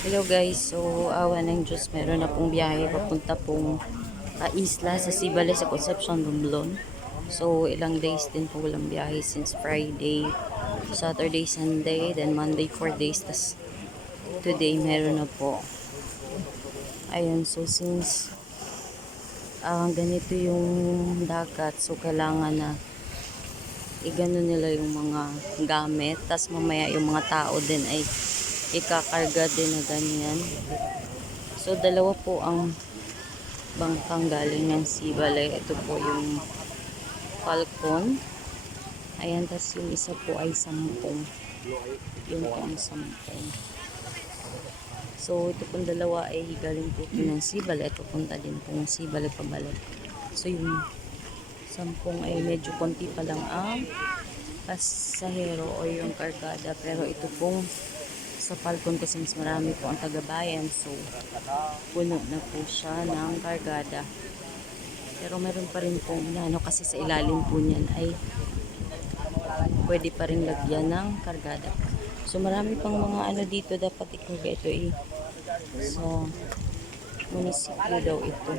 Hello guys, so awa ng Diyos, meron na pong biyahe papunta pong isla sa Sibales sa Concepcion, Romblon. So ilang days din po walang biyahe since Friday, Saturday, Sunday, then Monday 4 days, tas today meron na po. Ayun, so since ganito yung dagat, so kailangan na igano nila yung mga gamit, tas mamaya yung mga tao din ay ikakarga din na ganyan. So dalawa po ang bangkang galing ng Sibale. Ito po yung Falcon. Ayan, tas yung isa po ay Sampung. Yung po ang Sampung. So ito pong dalawa ay galing po ng Sibale. Ito punta din po ng Sibale pabalik. So yung Sampung ay medyo konti pa lang ang pasahero o yung kargada, pero ito pong sa Falcon kasi mas marami po ang tagabayan, so puno na po siya ng kargada. Pero meron pa rin pong kasi sa ilalim po niyan ay pwede pa rin lagyan ng kargada. So marami pang mga dito dapat ikarga. Ito so munisipyo daw ito.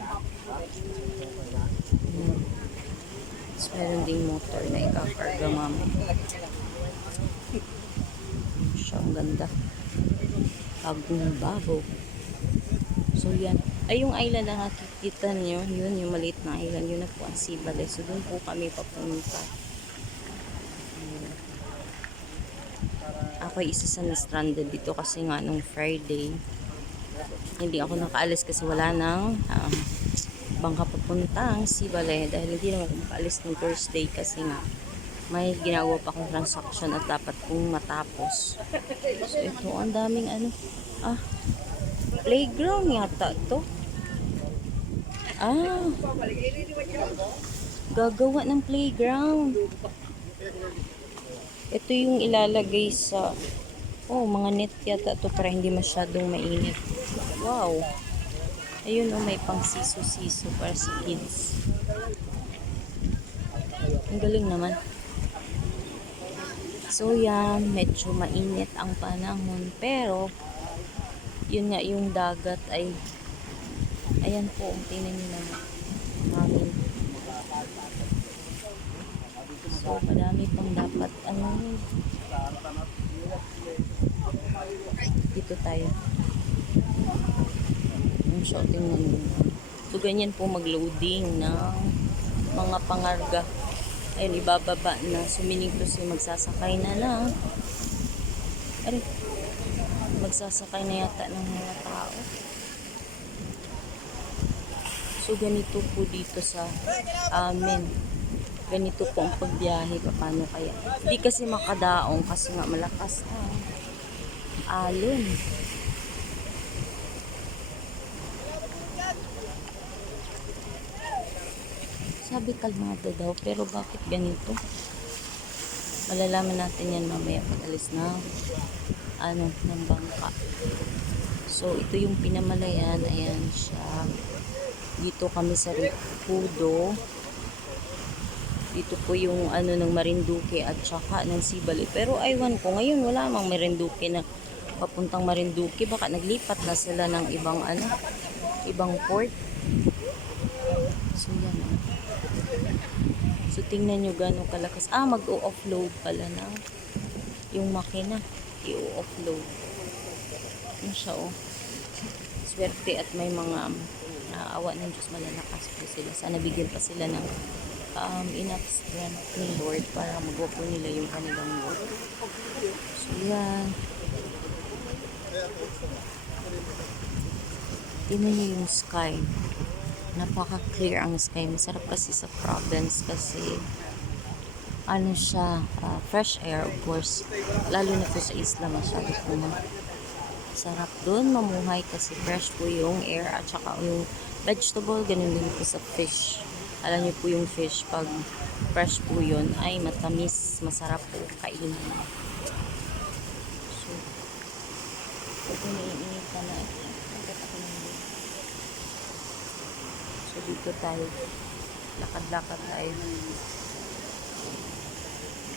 So meron ding motor na ikakarga mamaya. Siya, ang ganda. Bagong bago. So yan. Ay, yung island na nakikita nyo, yun, yung maliit na island, yun na po ang Sibales. So doon po kami papunta. Ako isa sa na-stranded dito kasi nga nung Friday, hindi ako nakaalis kasi wala nang bangka papuntang Sibale, dahil hindi naman ako makaalis nung Thursday kasi nga may ginagawa pa akong transaction at dapat kong matapos. So ito, ang daming playground yata to. Gagawa ng playground. Ito yung ilalagay sa mga net yata to para hindi masyadong mainit. Wow. Ayun, may pang siso-siso para sa kids. Ang galing naman. So yan, medyo mainit ang panahon, pero yun nga, yung dagat ay ayan po, tingnan nyo naman hangin. So madami pang dapat dito tayo yung shooting nyo. So ganyan po magloading ng mga pangarga. Ayun, ibababa na. Suminig to si magsasakay na lang. Magsasakay na yata ng mga tao. So ganito po dito sa amin. Ganito po ang pagbiyahe. Paano kaya? Hindi kasi makadaong kasi nga malakas na alon. Sabi kalmado daw, pero bakit ganito? Malalaman natin yan mamaya pag alis na ng bangka. So ito yung Pinamalayan. Ayan siya. Dito kami sa Ripudo. Dito po yung ng Marinduque at saka ng Sibale. Pero aywan ko, ngayon wala mang Marinduque na papuntang Marinduque. Baka naglipat na sila ng ibang port. So yan. So tingnan nyo gano'ng kalakas. Mag-o-offload pala na yung makina. I-o-offload. Yan siya, swerte at may mga awa ng Diyos, malalakas po sila. Sana bigyan pa sila ng enough strength ni Lord para magawa po nila yung kanilang work. So yan. Tingnan nyo yung sky. Napaka-clear ang sky. Masarap kasi sa province kasi siya, fresh air, of course. Lalo na po sa isla, masyado po sarap doon mamuhay kasi fresh po yung air at saka yung vegetable, ganun din po sa fish. Alam niyo po yung fish, pag fresh po yun ay matamis, masarap po kainin. So, ito naiinit ka na. So dito tayo, lakad-lakad tayo.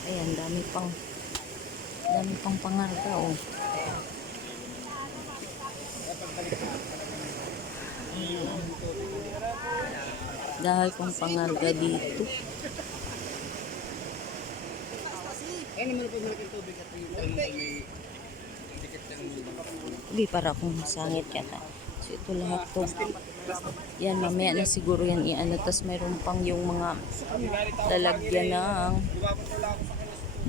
Ayan, dami pang Dami pang pangarga, oh. Dahil pang pangarga dito. Hindi, para akong sangit yata. So, ito lahat to. Yan, mamaya na siguro yan i-ano. Tapos mayroon pang yung mga lalagyan ng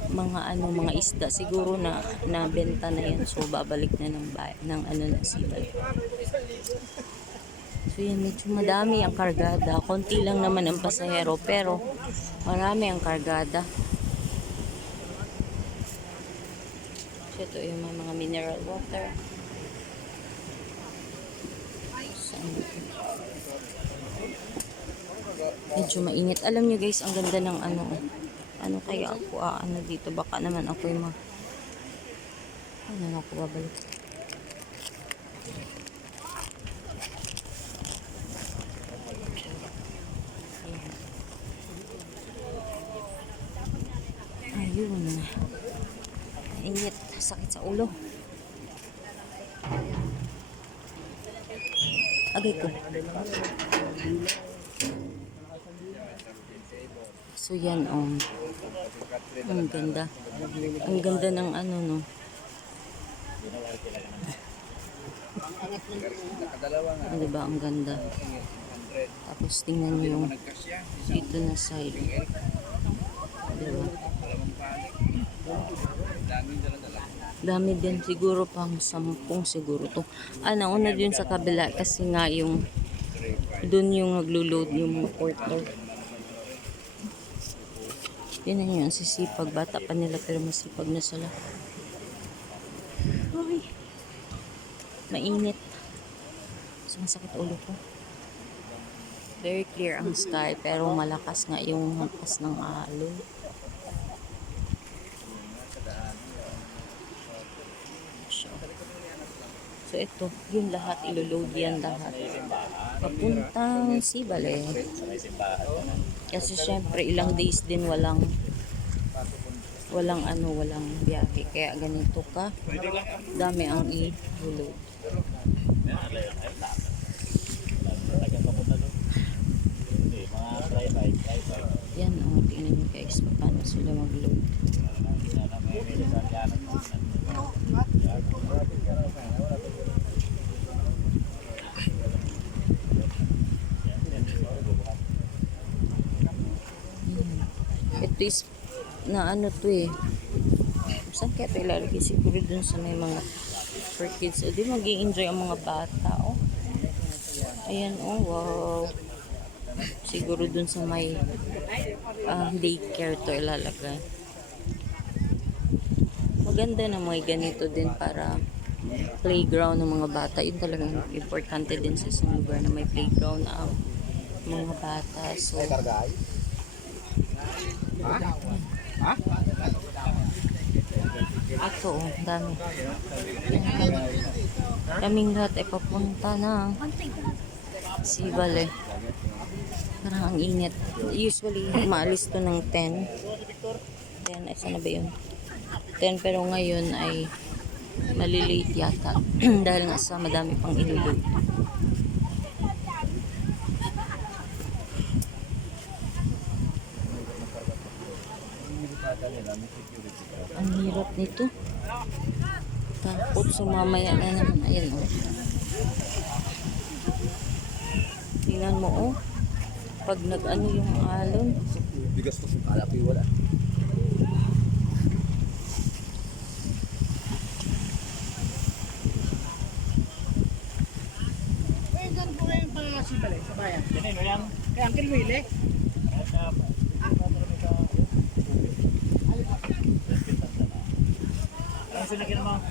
mga ano, mga isda. Siguro na nabenta na yan. So, babalik na ng ano na sibal. So, yan, medyo madami ang kargada. Konti lang naman ang pasahero, pero marami ang kargada. So, ito yung mga mineral water. Medyo mainit. Alam nyo guys, ang ganda ng ano. Ano kaya ako ano dito? Baka naman ako yung ano na ako babalik. Ayun. Init. Sakit sa ulo. Agay ko. So yan, ang ganda. Ang ganda ng ano, no. Diba, ang ganda. Tapos tingnan niyo yung dito na side. Diba? Dami din, siguro pang 10 siguro to. Nauna din sa kabila kasi nga yung doon yung naglo-load yung porter. Yun na yun, sisipag. Bata pa nila pero masipag na sila. Ay, mainit. Sumasakit ulo ko. Very clear ang sky pero malakas nga yung hampas ng alon. So ito, yung lahat, iloload yan lahat. Papuntang Sibale. Kasi syempre ilang days din walang biyahe. Kaya ganito ka, dami ang iloload. Yan, tingnan nyo guys, paano sila mag-load. Ito is na ano to eh. Saan kaya ito ilalagay? Siguro dun sa may mga for kids. O di mag-i-enjoy ang mga bata. Oh. Ayan, oh wow. Siguro dun sa may daycare to ilalagay. Maganda na may ganito din para playground ng mga bata. Yun talagang importante din sa isang lugar na may playground ang mga bata. So, ito, dami. Kaming lahat ay papunta na Sibale. Parang ang init. Usually, maalis to ng 10. 10, ay sana ba yun? 10, pero ngayon ay malilate yata. Dahil nga sa madami pang ilulog. Ang hirap nito. Takot sumamaya na naman. Ayan o. Tingnan mo o. Pag nag-ano yung alon. Bigas ko sa kalaki wala. Kaya saan po kayong pangasibalik sa bayan? Kaya ang kilwili? Ano sinagyan mo?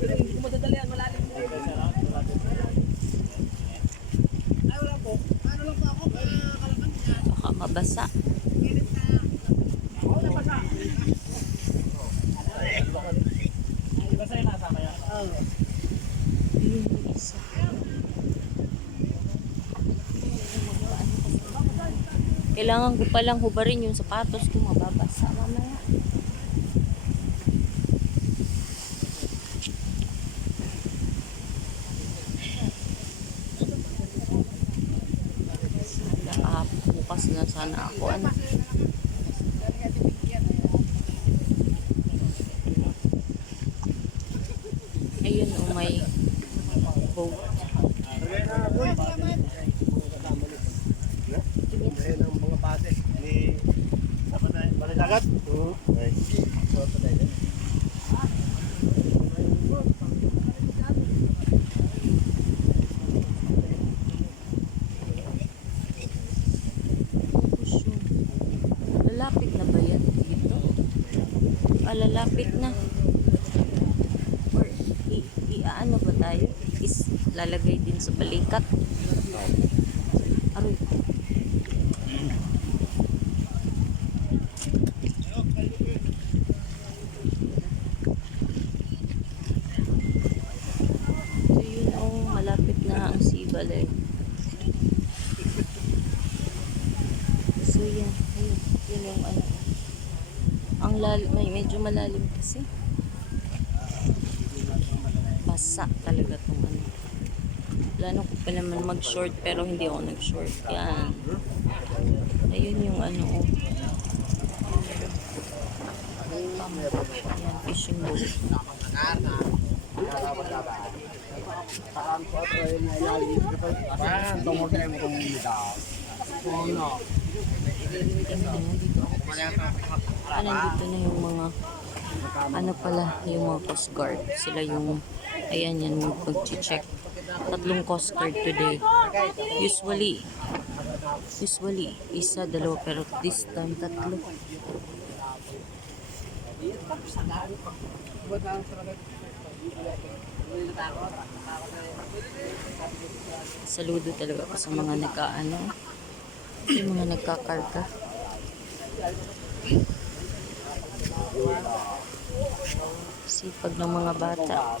Hindi ko madadali yan, malalim mo. Ay, wala po. Ano lang po ako, kalakan niya. Baka mabasa. Oo, nabasa. Basa yung nasama yan? Oo. Yun yung isa. Kailangan ko palang hubarin yung sapatos ko, mababasa mamaya. na sana ako. Ano? Ayun, oh, may boat. Dahil ang mga bate ni Balidagat. Okay. So, patay din. Pusyo. Lalapit na ba yan dito? Lalapit na. Or, ano ba tayo? Is lalagay din sa balikat. Aroy. So yun, oh, malapit na ang Sibalay. So yan, ayun, yun yung ano. Ang lalim, medyo malalim kasi. Basa talaga tong ano. Plano ko pa naman mag-short pero hindi ako nag-short. Yan. Ayun yung ano, oh. Yan, fishing boat. Parang tungkol sa yung kung nila. Dito ako. Nandito na yung mga ano pala, yung mga Coast Guard. Sila yung, ayan yan, mag-check. 3 Coast Guard today. Usually, isa, dalawa, pero this time, 3. Saludo talaga ako sa mga nagkaano, yung mga nagkakarga. Sipag ng mga bata.